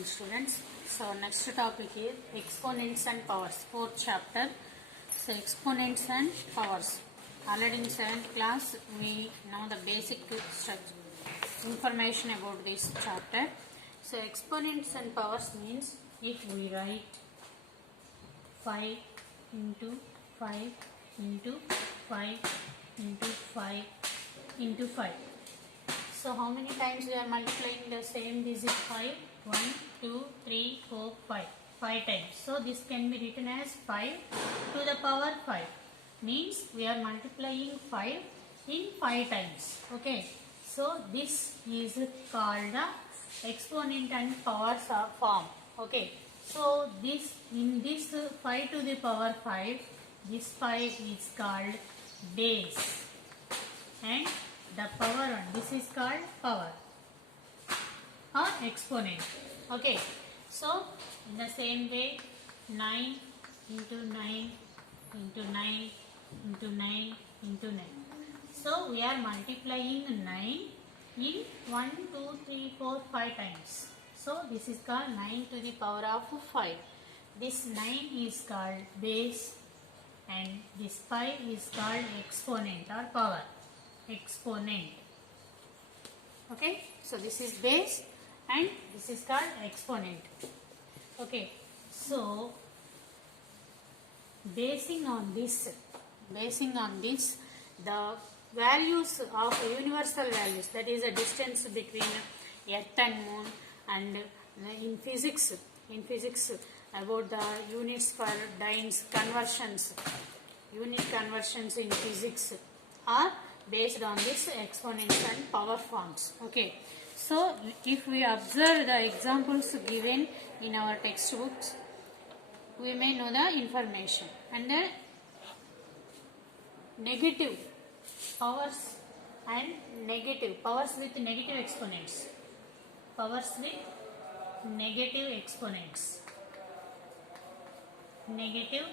morning students. So next topic is exponents and powers, fourth chapter. So exponents and powers. Already in 7th class we know the basic information about this chapter. So exponents and powers means if we write 5 into 5 into 5 into 5 into 5. So how many times we are multiplying the same digit 5? 1, 2, 3, 4, 5. 5 times. So this can be written as 5 to the power 5. Means we are multiplying 5 in 5 times. Okay. So this is called the exponent and powers form. Okay. So this in this 5 to the power 5, this 5 is called base. And the power one, this is called power or exponent. Okay, so in the same way 9 into 9 into 9 into 9 into 9. So we are multiplying 9 in 1, 2, 3, 4, 5 times. So this is called 9 to the power of 5. This 9 is called base and this 5 is called exponent or power. Exponent. Okay, so this is base and this is called exponent. Okay, so basing on this, the values of universal values, that is the distance between earth and moon, and in physics about the units for dynes conversions, unit conversions in physics are based on this exponents and power forms. Okay, so if we observe the examples given in our textbooks, we may know the information. And the negative powers and negative powers with negative exponents, powers with negative exponents, negative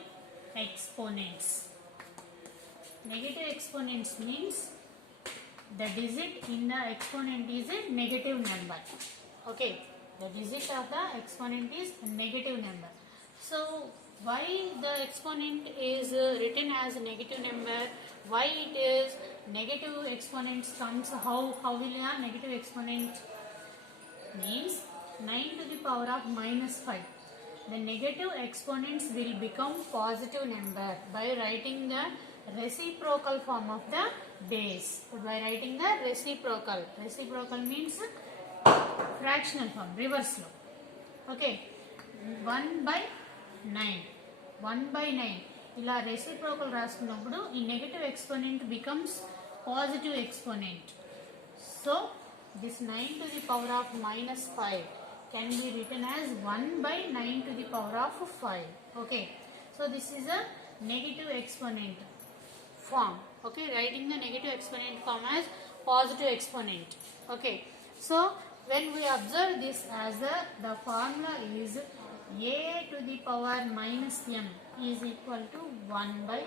exponents. Negative exponents means the digit in the exponent is a negative number. Okay, the digit of the exponent is a negative number. So why the exponent is written as a negative number? Why it is negative exponents comes? How will a negative exponent means 9 to the power of minus 5. The negative exponents will become positive number by writing the reciprocal form of the base. By writing the reciprocal. Reciprocal means fractional form, reverse law. Okay. 1 by 9. 1 by 9. ఇలా reciprocal రాసుకున్నప్పుడు ఈ negative exponent becomes positive exponent. So this 9 to the power of minus 5 can be written as 1 by 9 to the power of 5. Okay. So this is a negative exponent form. Okay, writing the negative exponent form as positive exponent. Okay, so when we observe this as the formula is a to the power minus m is equal to 1 by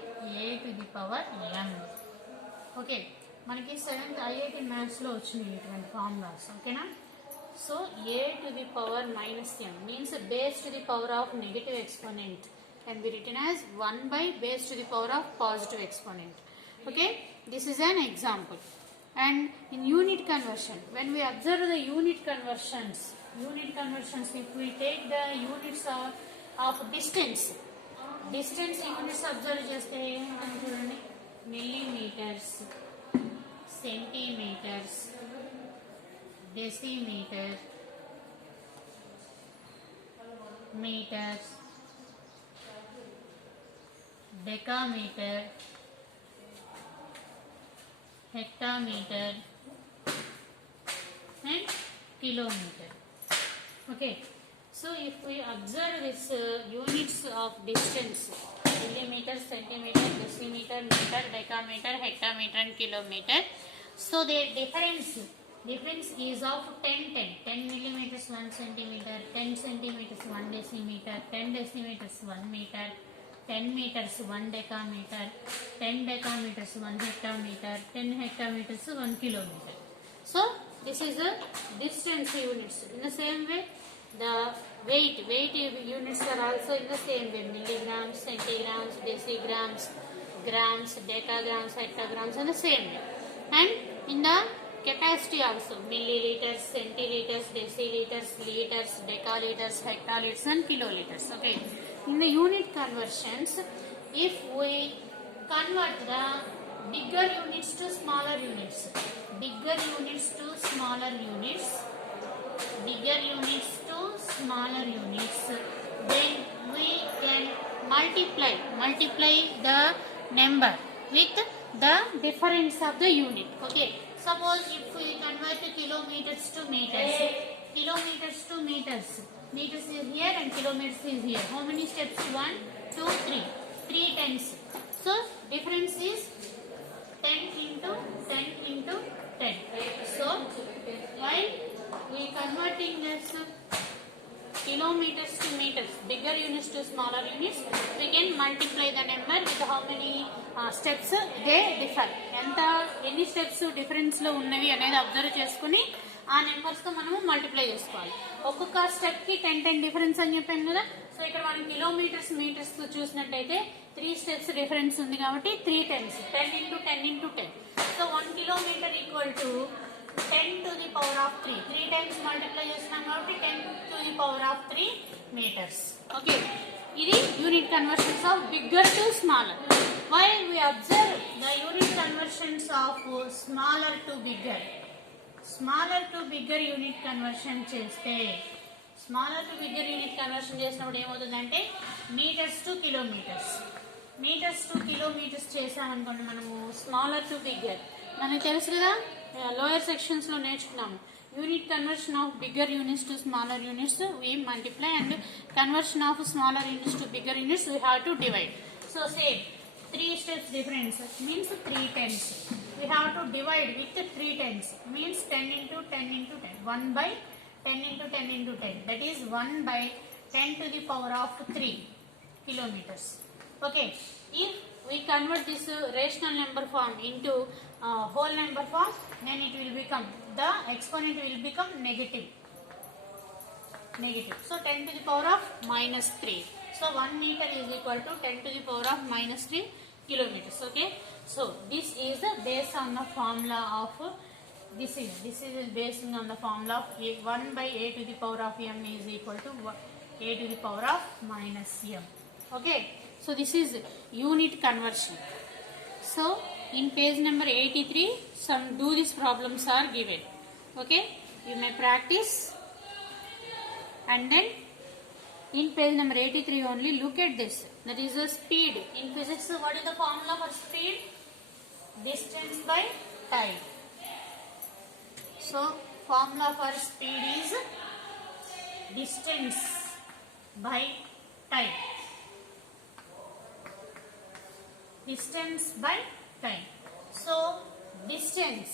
a to the power m. Okay, మనకి 7th IIT maths లో వచ్చినాయి ఇటువంటి formulas. ఓకేనా? So a to the power minus m means base to the power of negative exponent can be written as 1 by base to the power of positive exponent. Okay, this is an example. And in unit conversion, when we observe the unit conversions, if we take the units of distance units observe చేస్తే ఏముంటుంది చూడండి, millimeters, centimeters, decimeter, meters, decameter, hectometer and kilometer. Okay, so if we observe this units of distance, millimeter, centimeter, decimeter, meter, decameter, hectometer and kilometer, so their difference is of 10 millimeters 1 centimeter, 10 centimeters 1 decimeter, 10 decimeters 1 meter, 10 meters 1 decameter, 10 decameters 1 hectometer, 10 hectometers 1 kilometer. So this is the distance units. In the same way, The weight units are also in the same way: milligrams, centigrams, decigrams, grams, decagrams, hectograms, in the same way. And in the capacity also, milliliters, centiliters, deciliters, liters, decaliters, hectoliters, and kiloliters. Okay. In the unit conversions, if we convert the bigger units to smaller units, bigger units to smaller units, bigger units to smaller units, then we can multiply the number with the difference of the unit. Okay, suppose if we convert kilometers to meters, kilometers to meters, meters is here and kilometers is here. How many steps? 1, 2, 3, 3 times. So difference is 10 into 10 into 10. So while we converting this kilometers to meters, bigger units to smaller units, we can multiply the number with how many steps they differ. ఎన్ని steps difference లో ఉన్నవి అనేది observe చేసుకుని ఆ numbers తో మనము multiply చేసుకోవాలి. ఒక్కొక్క స్టెప్ కి 10 డిఫరెన్స్ అని చెప్పాను కదా. సో ఇక్కడ మనం కిలోమీటర్స్ మీటర్స్ తో చూసినట్టయితే 3 స్టెప్స్ డిఫరెన్స్ ఉంది కాబట్టి 3 times 10 into 10 into 10. So 1 kilometer equal to 10 to the power of 3. 3 times multiply చేస్తున్నాం కాబట్టి 10 to the power of 3 meters. Okay. ఇది unit conversions of bigger to smaller. While we observe the unit conversions of smaller to bigger, smaller to bigger unit conversion చేస్తే, smaller to bigger unit conversion చేసినప్పుడు ఏమవుతుందంటే meters to kilometers, meters to kilometers చేసామనుకోండి మనము smaller to bigger. మనకు తెలుసు కదా, lower sections లో నేర్చుకున్నాము. Unit conversion of bigger units to smaller units we multiply, and conversion of smaller units to bigger units we have to divide. So same 3 steps difference means 3 times. We have to divide with 3 times means 10 into 10 into 10. 1 by 10 into 10 into 10. That is 1 by 10 to the power of 3 kilometers. Okay. If we convert this rational number form into whole number form, then it will become, the exponent will become negative. So 10 to the power of minus 3. So 1 meter is equal to 10 to the power of minus 3 kilometers. Okay. So this is based on the formula of this is based on the formula of 1 by a to the power of m is equal to a to the power of minus m. Okay. So this is unit conversion. So in page number 83, some do these problems are given. Okay, you may practice, and then in page number 83 only look at this. That is the speed. In physics, what is the formula for speed? Distance by time. So formula for speed is distance by time. Distance by time. So distance.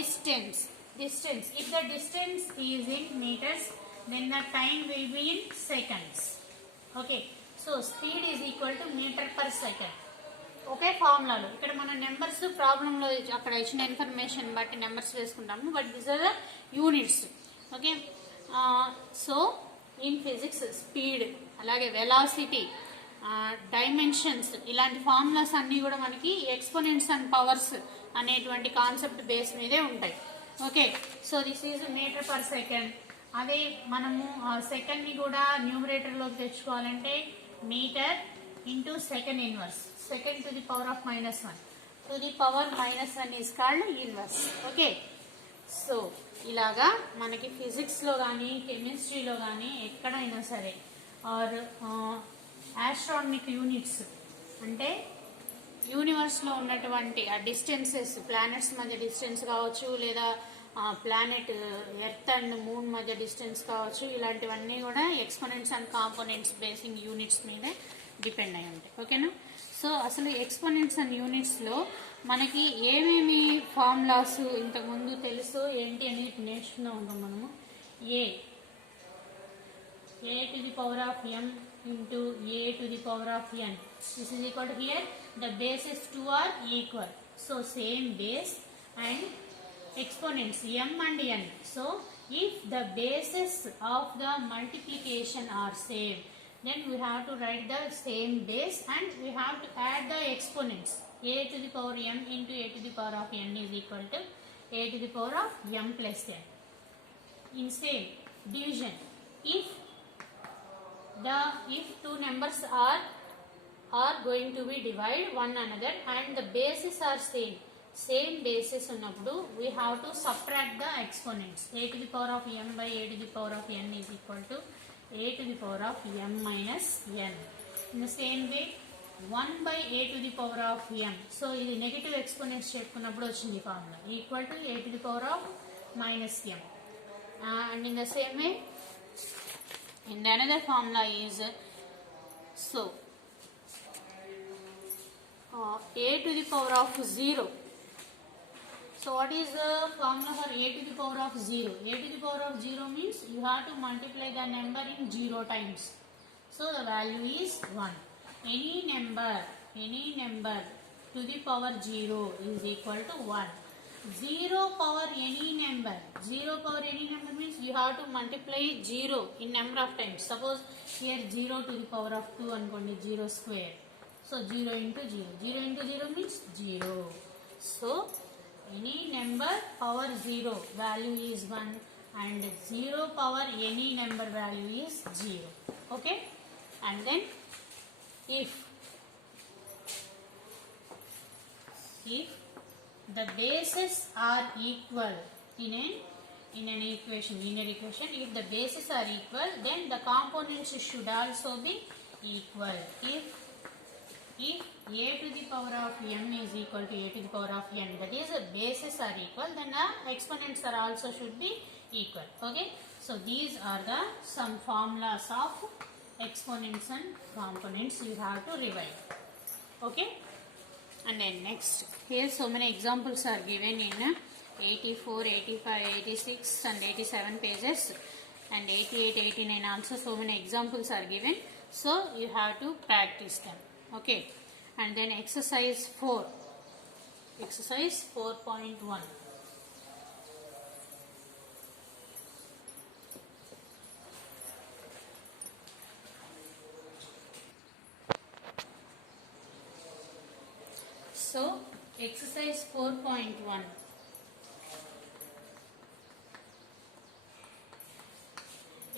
If the distance is in meters, then the time will be in seconds. Okay. So speed is equal to meter per second. Okay, ఫార్ములాలో ఇక్కడ మన numbers ప్రాబ్లంలో అక్కడ ఇచ్చిన information బట్టి numbers వేసుకుంటాము, but this are the units. Okay. So in physics speed, అలాగే velocity, dimensions, ఇలాంటి formulas అన్నీ కూడా మనకి ఎక్స్పోనెంట్స్ అండ్ పవర్స్ అనేటువంటి కాన్సెప్ట్ బేస్ మీదే ఉంటాయి. Okay. So this is metre per second. అదే మనము సెకండ్ని కూడా న్యూమరేటర్లోకి తెచ్చుకోవాలంటే metre into second inverse, second to the power of -1 to the power -1 is called inverse. Okay. So ఇలాగా మనకి ఫిజిక్స్లో కానీ కెమిస్ట్రీలో కానీ ఎక్కడైనా సరే ఆర్ ఆస్ట్రానమిక్ యూనిట్స్ అంటే యూనివర్స్లో ఉన్నటువంటి ఆ డిస్టెన్సెస్, ప్లానెట్స్ మధ్య డిస్టెన్స్ కావచ్చు, లేదా ప్లానెట్ ఎర్త్ అండ్ మూన్ మధ్య డిస్టెన్స్ కావచ్చు, ఇలాంటివన్నీ కూడా exponents and components basing units మీదే డిపెండ్ అయి ఉంటాయి. ఓకేనా. సో అసలు ఎక్స్పోనెంట్స్ అండ్ యూనిట్స్లో మనకి ఏమేమి ఫార్ములాస్ ఇంతకుముందు తెలుసు ఏంటి అనేది నేర్చుకుంటూ ఉంటాం మనము. A to the power of m into a to the power of n. This is equal to, here the bases 2 are equal, so same base and exponents m and n. So if the bases of the multiplication are same, then we have to write the same base and we have to add the exponents. A to the power m into a to the power of n is equal to a to the power of m plus n. In same division, if two numbers are going to be divided one another and the bases are same basis ఉన్నప్పుడు we have to subtract the exponents. A to the power of m by a to the power of n is equal to a to the power of m minus n. In the same way 1 by a to the power of m, so ఇది negative exponents చెప్పుకున్నప్పుడు వచ్చింది formula, equal to a to the power of minus m. And in the same way in the another formula is so a to the power of 0. So what is the formula for a to the power of 0? A to the power of 0 means you have to multiply the number in 0 times. So the value is 1. Any number to the power 0 is equal to 1. 0 power any number. 0 power any number means you have to multiply 0 in number of times. Suppose here 0 to the power of 2 and 0 square. So 0 into 0. 0 into 0 means 0. So any number power 0 value is 1 and 0 power any number value is 0. Okay? And then if the bases are equal in an equation, linear equation, if the bases are equal, then the components should also be equal. If a to the power of m is equal to a to the power of n, that is the bases are equal, then the exponents are also should be equal. Okay, so these are the some formulas of exponents and components you have to revise. Okay, and then next here so many examples are given in 84, 85, 86 and 87 pages, and 88, 89 also so many examples are given, so you have to practice them. Okay, and then exercise 4.1. So exercise 4.1.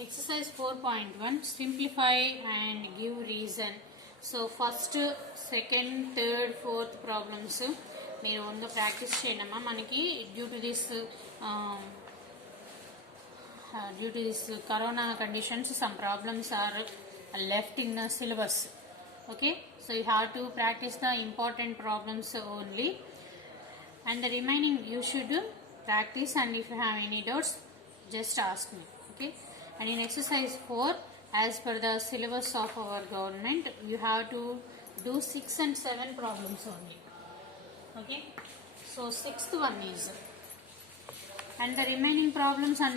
Exercise 4.1, simplify and give reason. So first, second, third, fourth problems మీరు ముందు practice చేయనమ్మా. మనకి due to this corona conditions some problems are left in the syllabus. Okay, so you have to practice the important problems only, and the remaining you should practice, and if you have any doubts just ask me. Okay, and in exercise 4, as per the syllabus of our government, you have to do 6 and 7 problems only. Okay, so 6th one is, and the remaining problems and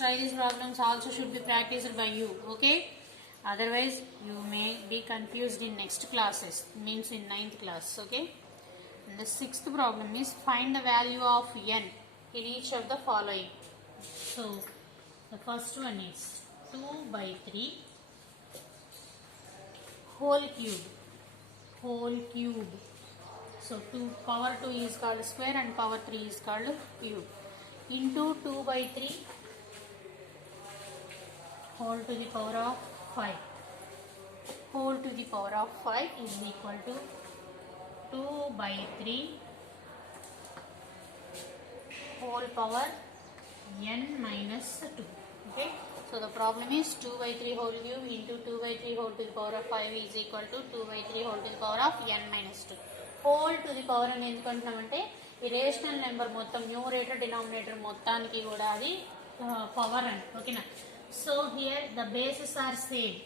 try these problems also should be practiced by you. Okay, otherwise you may be confused in next classes, means in 9th class. Okay, and the 6th problem is find the value of n in each of the following. So the first one is 2 by 3 whole cube. So 2 power 2 is called square and power 3 is called cube, into 2 by 3 whole to the power of 5. Whole to the power of 5 is equal to 2 by 3 whole power n minus 2. Okay, so the problem is 2 by 3 whole cube into 2 by 3 whole to the power of 5 is equal to 2 by 3 whole to the power of n minus 2. Whole to the power అని ఎందుకంటున్నామంటే ఈ rational number మొత్తం numerator denominator మొత్తానికి కూడా అది power అని. ఓకేనా, so here the bases are same.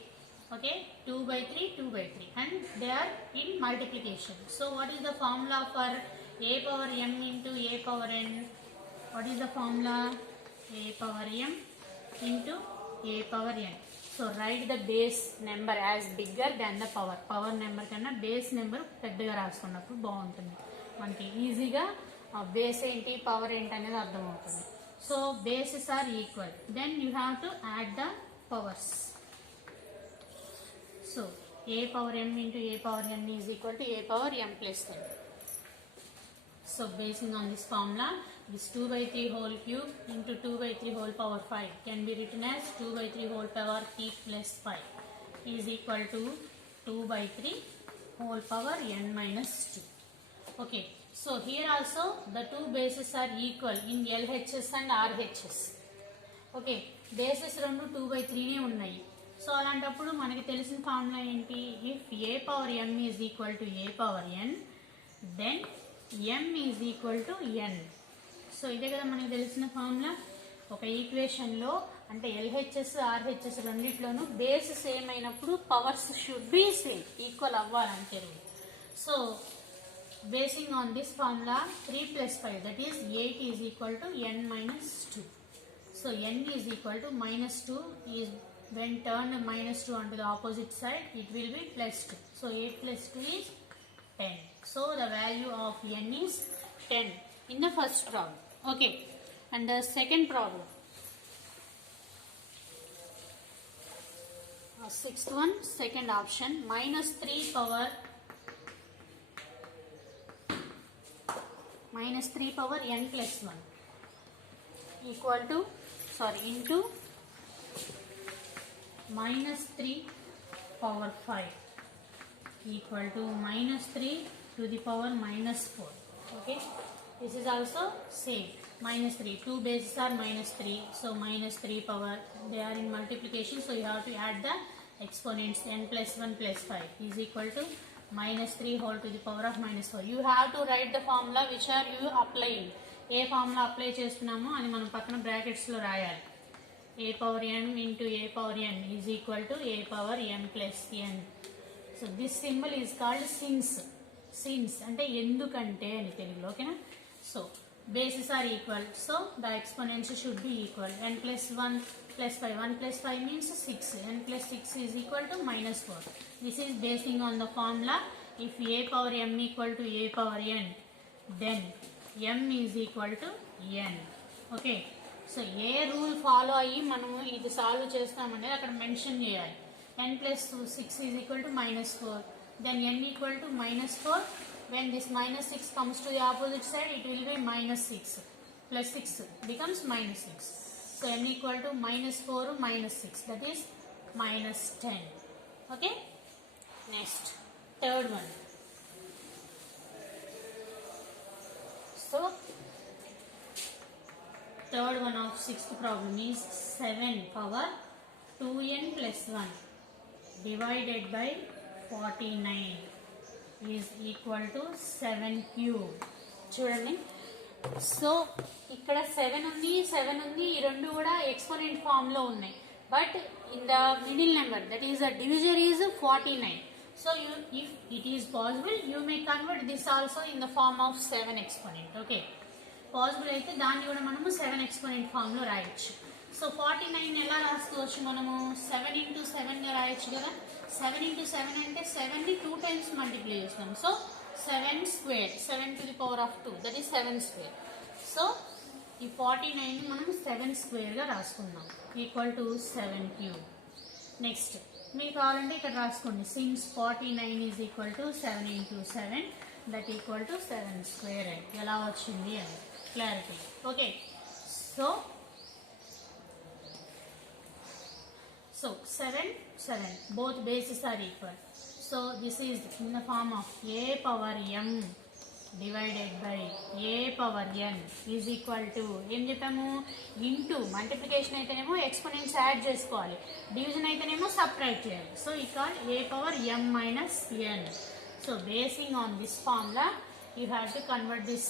Okay, 2 by 3 2 by 3 and they are in multiplication. So what is the formula for a power m into a power n? What is the formula? A power m into a power n. So write the base number as bigger than the power number కన్నా base number పెద్దగా రాసుకున్నప్పుడు బాగుంటుంది, మనకి ఈజీగా base ఏంటి power ఏంటి అనేది అర్థమవుతుంది. So bases are equal. Then you have to add the powers. So a power m into a power n is equal to a power m plus n. So basing on this formula, this 2 by 3 whole cube into 2 by 3 whole power 5 can be written as 2 by 3 whole power t plus 5 is equal to 2 by 3 whole power n minus 2. Okay, so here also the two bases are equal in LHS and RHS. Okay, bases రెండు 2 by 3 నే ఉన్నాయి. So అలాంటప్పుడు మనకి తెలిసిన formula ఏంటి? If a power m is equal to a power n, then m is equal to n. So ఇదే కదా మనకి తెలిసిన ఫార్ములా. ఒక ఈక్వేషన్లో అంటే ఎల్హెచ్ఎస్ ఆర్హెచ్ఎస్ రెండిట్లోనూ బేస్ సేమ్ అయినప్పుడు powers should be same, equal అవ్వాలంటే. So basing on this formula 3 plus 5 that is 8 is equal to n minus 2. So n is equal to minus 2 is when turned minus 2 onto the opposite side it will be plus 2. So 8 plus 2 is 10. So the value of n is 10 in the first problem. Okay, and the second problem, sixth one, second option, minus 3 power n plus 1 equal to into minus 3 power 5 equal to minus 3 to the power minus 4. Okay, this is also same, minus 3, two bases are minus 3, so minus 3 power, they are in multiplication, so you have to add the exponents. N plus 1 plus 5 is equal to minus 3 whole to the power of minus 4. You have to write the formula which are you applying. ఏ formula apply చేస్తున్నామో అది మనం పక్కన బ్రాకెట్స్లో రాయాలి. A power n into a power n is equal to a power m plus n. So this symbol is called since అంటే ఎందుకంటే అని తెలుగులో. ఓకేనా? So bases are equal, so the exponents should be equal. N plus 1 plus 5, 1 plus 5 means 6, n plus 6 is equal to minus 4. This is basing on the formula if a power m equal to a power n, then m is equal to n. Okay, so A rule follow అయ్యి మనము ఇది solve చేస్తామంటే అక్కడ mention చేయాలి. n plus 6 is equal to minus 4, then n equal to minus 4. When this minus 6 comes to the opposite side, it will be minus 6 plus 6 becomes minus 6. So n equal to minus 4 minus 6, that is minus 10. Okay, next third one. So third one of sixth problem is 7 power 2n plus 1 divided by 49 is equal to 7 cube. చూడండి, so ఇక్కడ 7 ఉంది, ఈ రెండు కూడా exponent form లో ఉన్నాయి. But in the middle number that is the divisor is 49. So if it is possible you may convert this also in the form of 7 exponent. Okay, possible అయితే దాన్ని కూడా మనము 7 ఎక్స్పోనెంట్ ఫామ్ లో రాయొచ్చు. So 49 ఎలా రాసుకోవచ్చు? మనము 7 into 7 గా రాయొచ్చు కదా. 7 into 7 అంటే 7ని 2 times మల్టిప్లై చేస్తాం. So 7 square, 7 to the power of 2, that is 7 square. So ఈ 49 మనం 7 square గా రాసుకుందాం ఈక్వల్ టు 7 cube. నెక్స్ట్ మీకు కావాలంటే ఇక్కడ రాసుకోండి, since 49 is equal to 7 into 7 that equal to 7 square. ఎలా వచ్చింది అని clarity. Okay, so 7 both bases are equal. So this is in the form of a power m divided by a power n is equal to ఏం చెప్పాము? Into multiplication అయితేనేమో exponents add చేసుకోవాలి, division అయితేనేమో subtract చేయాలి. So ఇక్కడ a power m minus n. So basing on this formula you have to convert this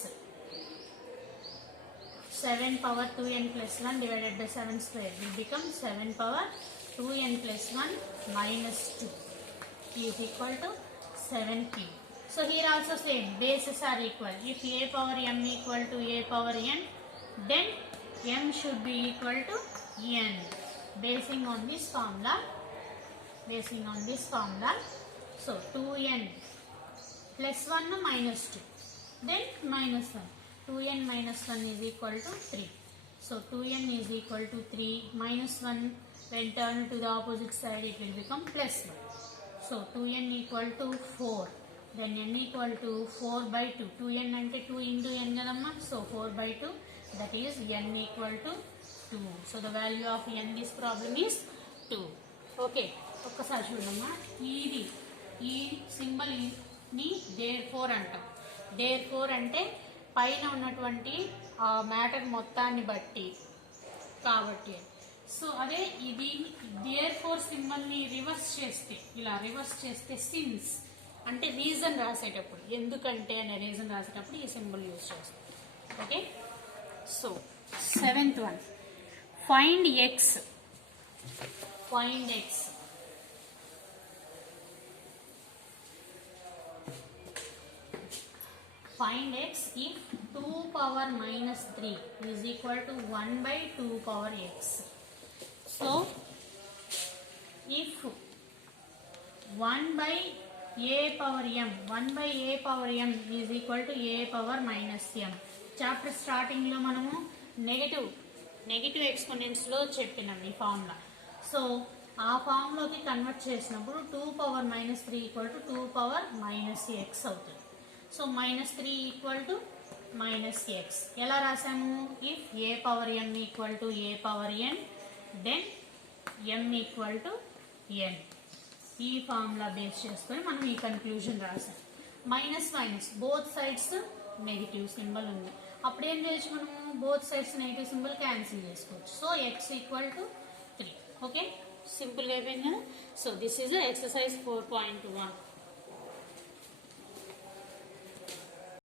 7 power 2n plus 1 divided by 7 square will become 7 power 2n plus 1 minus 2 is equal to 7 cube. So here also same, bases are equal. If a power m equal to a power n, then m should be equal to n. Basing on this formula, so 2n plus 1 minus 2, then minus 1. 2n minus 1 is equal to 3. So 2n is equal to 3 minus 1. When turned to the opposite side, it will become plus 1. So 2n equal to 4. Then n equal to 4 by 2. 2n ante 2 into n kadamma. So 4 by 2. That is n equal to 2. So the value of n this problem is 2. Okay. ఒక్కసారి చూడమ్మా. ఈ symbol ని there four అంటాం. There four అంటే పైన ఉన్నటువంటి ఆ matter మొత్తాన్ని బట్టి కాబట్టి. సో అదే ఇది దేర్ ఫోర్ సింబల్ని రివర్స్ చేస్తే, ఇలా రివర్స్ చేస్తే సిన్స్ అంటే రీజన్ రాసేటప్పుడు, ఎందుకంటే అనే రీజన్ రాసేటప్పుడు ఈ సింబల్ యూజ్ చేస్తాం. Okay. So 7th one, find X. Find X. Find x if 2 power minus 3 is equal to 1 by 2 power x. So, if 1 by a power m, 1 by a power m is equal to a power minus m. Chapter starting lo manamu negative exponents lo cheppinam ee formula. So, ఆ ఫార్ములాకి convert చేసినప్పుడు 2 power minus 3 equal to 2 power minus x అవుతుంది. So minus 3 equal to minus x. ఎలా రాసాము? If a power m equal to a power n, then m equal to n. ఈ formula base చేసుకొని మనం ఈ conclusion రాసాం. Minus minus both sides negative symbol ఉంది. అప్పుడు ఏం చేయొచ్చు మనము? Both sides negative symbol cancel చేసుకోవచ్చు. So x equal to 3. Okay, సింపుల్గా అయిపోయింది కదా. So this is exercise 4.1.